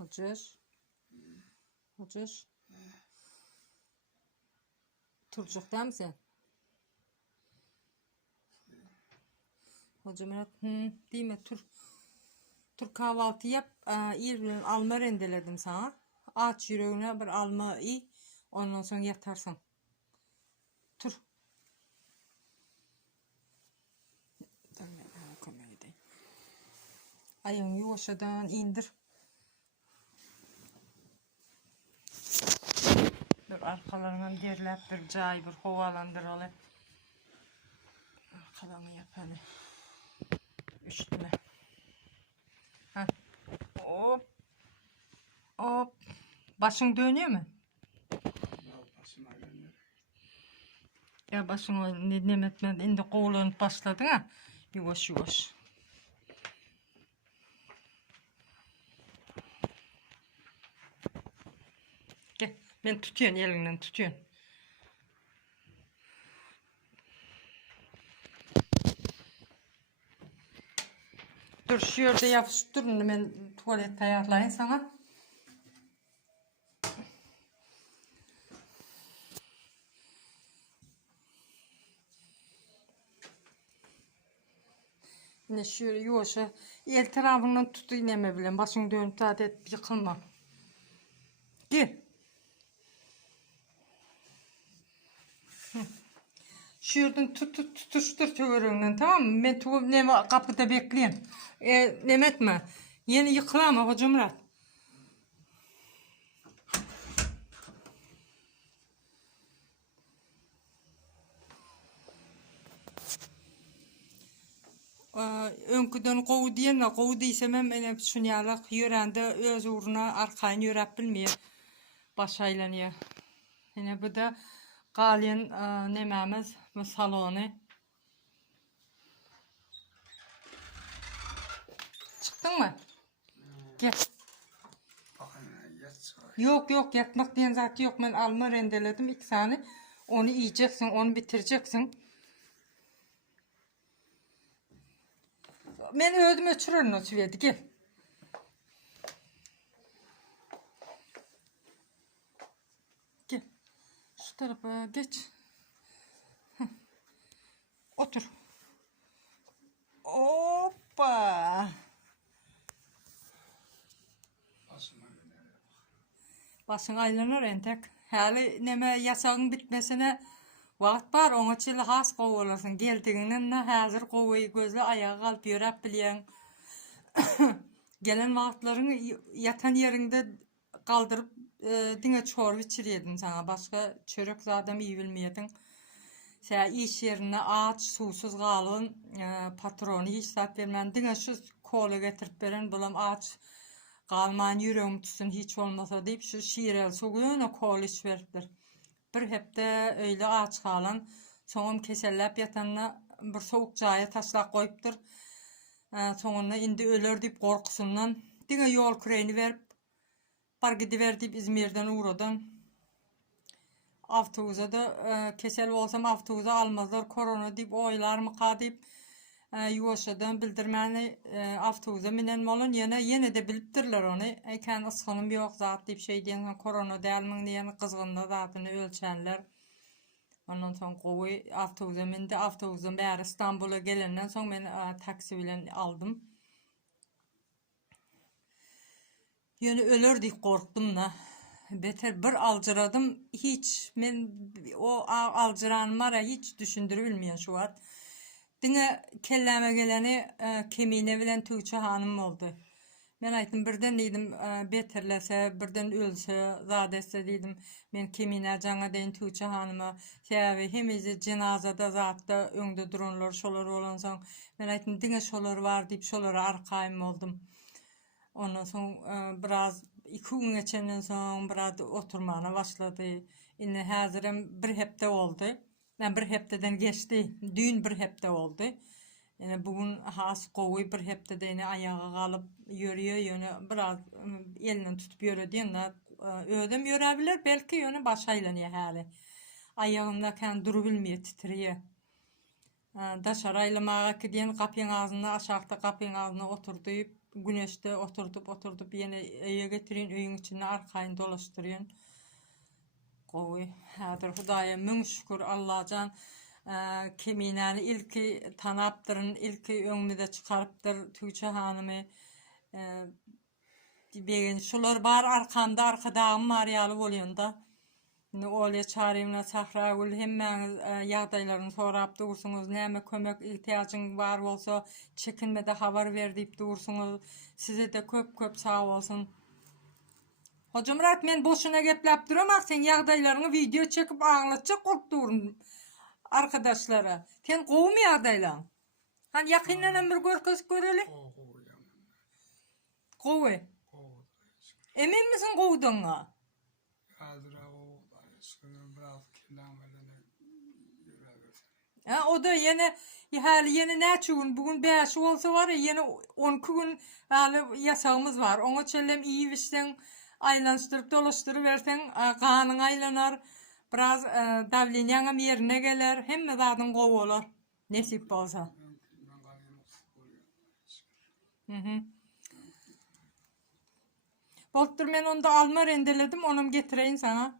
Hocur. Hocur. Turcukta mısın? Hocam değil mi? Tur kahvaltı yap. İyi alma rendeledim sana. Aç yüreğine bir alma iyi. Ondan sonra yatarsın. Tur. Ayağını yavaşadan indir. Bir arkalarından derlep bir cay bir havalandıralım. Arkalarını yap hani. Üstüne. Ha. Hop. Hop. Başın dönüyor mu? Ya başın ne etmedi. Şimdi kovlanıp başladın ha. Yavaş yavaş. Gel. Ben tutuyorum elinden tutuyorum. Dur şu yerde yapıştırın ben tuvalet ayarlayayım sana. Yine şöyle yavaşça el tarafından tut ineme bilen başını dönüp zaten yıkılma. Gel. Şu yerden tutuştur tövöründen, tamam mı? Ben tuvalet kapıda bekleyeyim. Nemetme. Yeni yıkılama hocam Murat. Önküden kovu diyen de kovu diysem hem şunyalak yörende öz uğruna arkayını yörep bilmiyor. Başaylanıyor. Yine bu da kalyan nememiz bu salonu. Çıktın mı? Gel. Yok yatmak diyen zaten yok. Ben alma rendeledim 2 tane. Onu yiyeceksin, onu bitireceksin. Ben öldüm öçürürüm o çiviyedi. Gel. Gel. Şu tarafa geç. Otur. Hoppa. Başın aylanır entek. Hali neme yasağın bitmesine vaqt var. Ona çili has qovalasın. Geldiğinden hazır qovayı gözle ayağı kalp yörep bilen. Gelen vaxtların yatan yerinde kaldırıp dine çorba içiriyedin sana. Başka çörek zaten iyi bilmiyordun. Sen iş yerine aç, susuz kalın, patronu hiç saat vermen. Dine şu kola getirip veren bulam aç. Kalman yüreğim tutsun hiç olmasa deyip şu şiirel soğuyuna kola iç veripler. Bir hep de öyle aç kalan. Sonra kesellep yatanına bir soğuk caya taşlak koyuptur. Sonra indi ölür deyip korkusundan. Dine yol küreyini verip bar gidiver deyip İzmir'den uğradan. Avtobuza da kesel olsam avtobuza almazlar korona deyip oylarımı kadip yuvaşadan bildirmeni avtobuza minen molun yine de biliptirler onu. Eken ıskanım yok zat deyip şey diyen korona değilmin diyen kızgında zatını ölçenler. Ondan sonra kovu avtobuza mindi. Avtobuzun beri İstanbul'a gelenden sonra ben taksi bilen aldım. Yani ölür deyip korktum da. Beter bir alcıradım. Hiç men o alcıranmara hiç düşündürülmüyor şu var. Dine kelleme geleni kemiğine bilen Tuğçe hanım oldu. Ben aytdım birden dedim beterlese birden ölse zadetse dedim men kemiğine cana deyin Tuğçe hanıma sebebi hemizi cenazada zatta öňde duranlar şolar olan soň ben aytdım dine şolar var deyip şolara arkayım oldum. Ondan sonra biraz 2 gün geçenden sonra biraz oturmana başladı. Yine hazırım bir hepte oldu. Yani bir hepteden geçti. Düğün bir hepte oldu. Yani bugün has kovuy bir hepte de yine ayağa kalıp yürüyor. Yani biraz elinden tutup yürüyor diye ödem yürüyebilir. Belki yani başaylanıyor hali. Ayağında kendi duru bilmiyor, titriyor. Daşarayla mağa gidiyen kapıyın ağzında aşağıda kapıyın ağzına oturdu. güneşte oturtup yine eve getirin, öyün içine arkayın dolaştırın. Koy. Hadır Hudaya mün şükür Allah'can kiminani ilki tanaptırın, ilki öňüme çıkarıptır Tüçe hanımı. Begen şular bar arkamda arkadağım var ýaly bolýanda. Olya çarymla Sahragül hemmäňiz ýagdaýlaryny sorap dursunuz. Näme kömek ihtiýaçyň bar bolsa çekinmede habar ber diýip dursunuz. Size de köp sag bolsun. Hoca Murat, men boşuna gepläp duramak, sen ýagdaýlaryny video çekip aňlatjak bolup durun arkadaşlara. Sen gowmy ýagdaýlaň? Han ýakyndan bir görkezip göreli. Gowy. Emin misin gowduğuna? O da yine hali yine näçe gün bugün 5 bolsa var ya, yine 12 gün hali yasağımız var. Ona çellem iyi bişsen aylanıştırıp dolaştırıp versen kanın aylanar, biraz davleniyana yerine gelir, hemme zadın gow bolar nesip bolsa. Boltdur men onda alma rendeledim, onum getireyin sana.